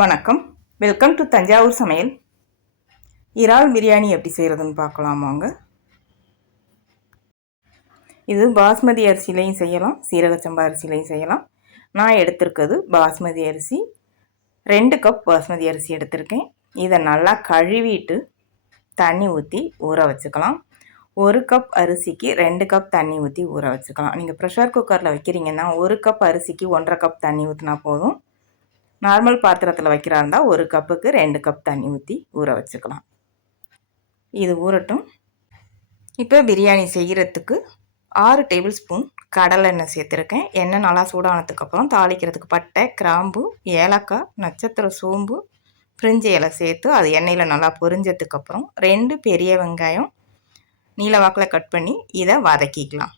வணக்கம். Welcome to Thanjavur சமையல். இறால் பிரியாணி எப்படி செய்கிறதுன்னு பார்க்கலாமாங்க இது பாஸ்மதி அரிசிலையும் செய்யலாம். சீரக சம்பா அரிசிலையும் செய்யலாம். நான் எடுத்திருக்கிறது பாஸ்மதி அரிசி. ரெண்டு கப் பாஸ்மதி அரிசி எடுத்திருக்கேன். இதை நல்லா கழுவிட்டு தண்ணி ஊற்றி ஊற வச்சுக்கலாம். ஒரு கப் அரிசிக்கு ரெண்டு கப் தண்ணி ஊற்றி ஊற வச்சுக்கலாம். நீங்கள் ப்ரெஷர் குக்கரில் வைக்கிறீங்கன்னா ஒரு கப் அரிசிக்கு ஒன்றரை கப் தண்ணி ஊற்றினா போதும். நார்மல் பாத்திரத்தில் வைக்கிறா இருந்தால் ஒரு கப்புக்கு ரெண்டு கப் தண்ணி ஊற்றி ஊற வச்சுக்கலாம். இது ஊறட்டும். இப்போ பிரியாணி செய்கிறதுக்கு ஆறு டேபிள் ஸ்பூன் கடலை எண்ணெய் சேர்த்துருக்கேன். எண்ணெய் நல்லா சூடானதுக்கப்புறம் தாளிக்கிறதுக்கு பட்டை கிராம்பு ஏலக்காய் நட்சத்திர சோம்பு பிரிஞ்சி இலை சேர்த்து அது எண்ணெயில் நல்லா பொரிஞ்சதுக்கப்புறம் ரெண்டு பெரிய வெங்காயம் நீல வாக்கில் கட் பண்ணி இதை வதக்கிக்கலாம்.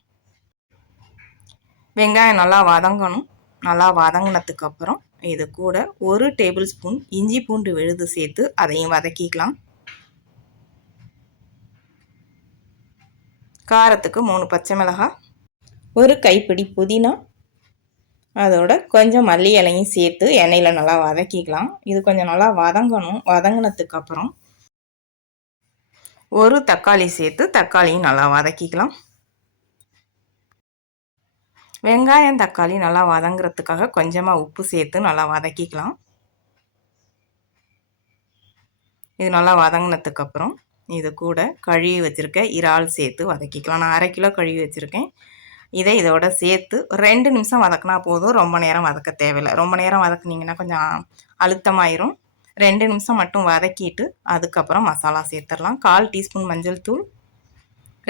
வெங்காயம் நல்லா வதங்கணும். நல்லா வதங்கினதுக்கப்புறம் இது கூட ஒரு டேபிள் ஸ்பூன் இஞ்சி பூண்டு விழுது சேர்த்து அதையும் வதக்கிக்கலாம். காரத்துக்கு மூணு பச்சை மிளகாய் ஒரு கைப்பிடி புதினா அதோட கொஞ்சம் மல்லி இலையும் சேர்த்து எண்ணெயில் நல்லா வதக்கிக்கலாம். இது கொஞ்சம் நல்லா வதங்கணும். வதங்கினதுக்கு அப்புறம் ஒரு தக்காளி சேர்த்து தக்காளியும் நல்லா வதக்கிக்கலாம். வெங்காயம் தக்காளி நல்லா வதங்குறதுக்காக கொஞ்சமாக உப்பு சேர்த்து நல்லா வதக்கிக்கலாம். இது நல்லா வதங்கினதுக்கப்புறம் இது கூட கழுவி வச்சுருக்க இறால் சேர்த்து வதக்கிக்கலாம். நான் அரை கிலோ கழுவி வச்சுருக்கேன். இதை இதோட சேர்த்து ரெண்டு நிமிஷம் வதக்கினா போதும். ரொம்ப நேரம் வதக்க தேவையில்லை. ரொம்ப நேரம் வதக்குனிங்கன்னா கொஞ்சம் அழுத்தமாயிரும். ரெண்டு நிமிஷம் மட்டும் வதக்கிட்டு அதுக்கப்புறம் மசாலா சேர்த்துடலாம். கால் டீஸ்பூன் மஞ்சள் தூள்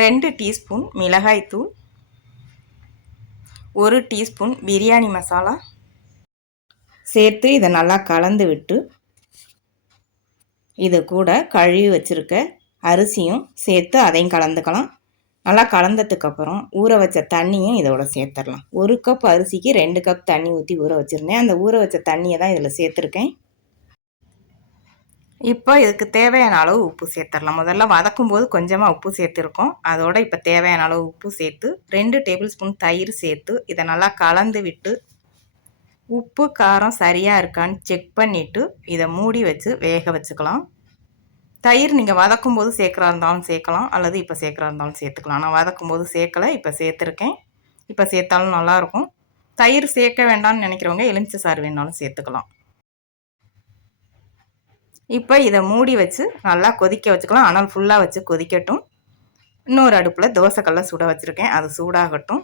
ரெண்டு டீஸ்பூன் மிளகாய் தூள் ஒரு டீஸ்பூன் பிரியாணி மசாலா சேர்த்து இதை நல்லா கலந்து விட்டு இது கூட கழுவி வச்சுருக்க அரிசியும் சேர்த்து அதையும் கலந்துக்கலாம். நல்லா கலந்ததுக்கப்புறம் ஊற வச்ச தண்ணியும் இதோட சேர்த்துடலாம். ஒரு கப் அரிசிக்கு ரெண்டு கப் தண்ணி ஊற்றி ஊற வச்சுருந்தேன். அந்த ஊற வச்ச தண்ணியை தான் இதில் சேர்த்துருக்கேன். இப்போ இதுக்கு தேவையான அளவு உப்பு சேர்த்துடலாம். முதல்ல வதக்கும் போது கொஞ்சமாக உப்பு சேர்த்துருக்கோம். அதோட இப்போ தேவையான அளவு உப்பு சேர்த்து ரெண்டு டேபிள் ஸ்பூன் தயிர் சேர்த்து இதை நல்லா கலந்து விட்டு உப்பு காரம் சரியாக இருக்கான்னு செக் பண்ணிவிட்டு இதை மூடி வச்சு வேக வச்சுக்கலாம். தயிர் நீங்கள் வதக்கும் போது சேர்க்குறா இருந்தாலும் சேர்க்கலாம். அல்லது இப்போ சேர்க்குறா இருந்தாலும் சேர்த்துக்கலாம். நான் வதக்கும் போது சேர்க்கலை இப்போ சேர்த்துருக்கேன். இப்போ சேர்த்தாலும் நல்லாயிருக்கும் தயிர் சேர்க்க வேண்டாம்னு நினைக்கிறவங்க எலுமிச்சை சாறு வேணாலும் சேர்த்துக்கலாம். இப்போ இதை மூடி வச்சு நல்லா கொதிக்க வச்சுக்கலாம். ஆனால் ஃபுல்லாக வச்சு கொதிக்கட்டும். இன்னொரு அடுப்பில் தோசைக்கல்ல சுட வச்சுருக்கேன். அது சூடாகட்டும்.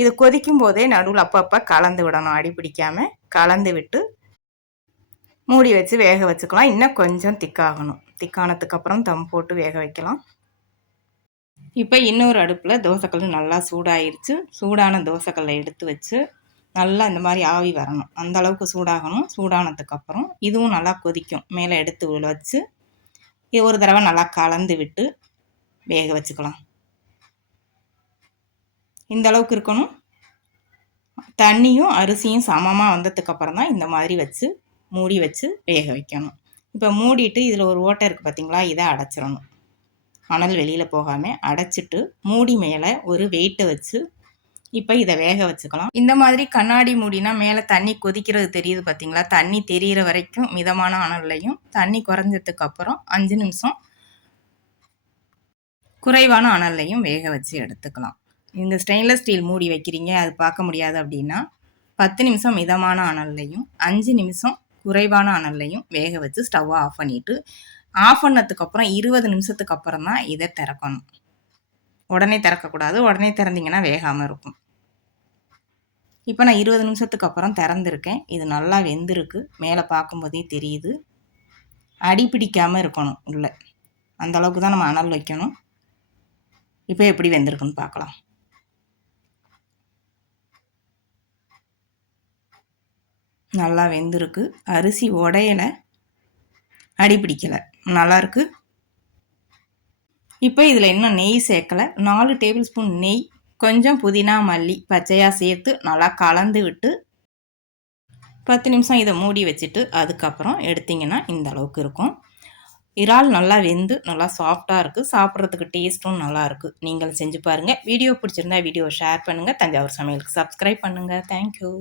இது கொதிக்கும் போதே நடுவில் அப்பப்போ கலந்து விடணும். அடி பிடிக்காமல் கலந்து விட்டு மூடி வச்சு வேக வச்சுக்கலாம். இன்னும் கொஞ்சம் திக்காகணும். திக்கானதுக்கப்புறம் தம் போட்டு வேக வைக்கலாம். இப்போ இன்னொரு அடுப்பில் தோசைக்கல் நல்லா சூடாயிருச்சு. சூடான தோசைக்கல்லை எடுத்து வச்சு நல்லா இந்த மாதிரி ஆவி வரணும். அந்த அளவுக்கு சூடாகணும். சூடானதுக்கப்புறம் இதுவும் நல்லா கொதிக்கும். மேலே எடுத்து வச்சு இது ஒரு தடவை நல்லா கலந்து விட்டு வேக வச்சுக்கலாம். இந்த அளவுக்கு இருக்கணும். தண்ணியும் அரிசியும் சமமாக வந்ததுக்கப்புறம் தான் இந்த மாதிரி வச்சு மூடி வச்சு வேக வைக்கணும். இப்போ மூடிட்டு இதில் ஒரு ஓட்டை இருக்குது பார்த்தீங்களா இதை அடைச்சிடணும். அனல் வெளியில் போகாமல் அடைச்சிட்டு மூடி மேலே ஒரு வெயிட்டை வச்சு இப்போ இதை வேக வச்சுக்கலாம். இந்த மாதிரி கண்ணாடி மூடினா மேலே தண்ணி கொதிக்கிறது தெரியுது பார்த்தீங்களா தண்ணி தெரிகிற வரைக்கும் மிதமான அனல்லையும் தண்ணி குறைஞ்சதுக்கு அப்புறம் அஞ்சு நிமிஷம் குறைவான அனல்லையும் வேக வச்சு எடுத்துக்கலாம். இந்த ஸ்டெயின்லெஸ் ஸ்டீல் மூடி வைக்கிறீங்க அது பார்க்க முடியாது அப்படின்னா பத்து நிமிஷம் மிதமான அனல்லையும் அஞ்சு நிமிஷம் குறைவான அனல்லையும் வேக வச்சு ஸ்டவ்வை ஆஃப் பண்ணிவிட்டு ஆஃப் பண்ணதுக்கப்புறம் இருபது நிமிஷத்துக்கு அப்புறம் தான் இதை திறக்கணும். உடனே திறக்கக்கூடாது. உடனே திறந்தீங்கன்னா வேகாமல் இருக்கும். இப்போ நான் இருபது நிமிஷத்துக்கு அப்புறம் திறந்துருக்கேன். இது நல்லா வெந்திருக்கு. மேலே பார்க்கும்போதே தெரியுது. அடி பிடிக்காமல் இருக்கணும் உள்ளே. அந்த அளவுக்கு தான் நம்ம அனல் வைக்கணும். இப்போ எப்படி வெந்திருக்குன்னு பார்க்கலாம். நல்லா வெந்திருக்கு. அரிசி உடையலை. அடி பிடிக்கலை. நல்லாயிருக்கு இப்போ இதில் இன்னும் நெய் சேர்க்கலை. நாலு டேபிள் ஸ்பூன் நெய் கொஞ்சம் புதினா மல்லி பச்சையாக சேர்த்து நல்லா கலந்து விட்டு பத்து நிமிஷம் இதை மூடி வச்சுட்டு அதுக்கப்புறம் எடுத்திங்கன்னா இந்த அளவுக்கு இருக்கும். இறால் நல்லா வெந்து நல்லா சாஃப்டாக இருக்குது சாப்பிட்றதுக்கு டேஸ்ட்டும் நல்லாயிருக்கு நீங்கள் செஞ்சு பாருங்கள் வீடியோ பிடிச்சிருந்தா வீடியோ ஷேர் பண்ணுங்கள் தஞ்சாவூர் சமையலுக்கு சப்ஸ்கிரைப் பண்ணுங்கள் தேங்க்யூ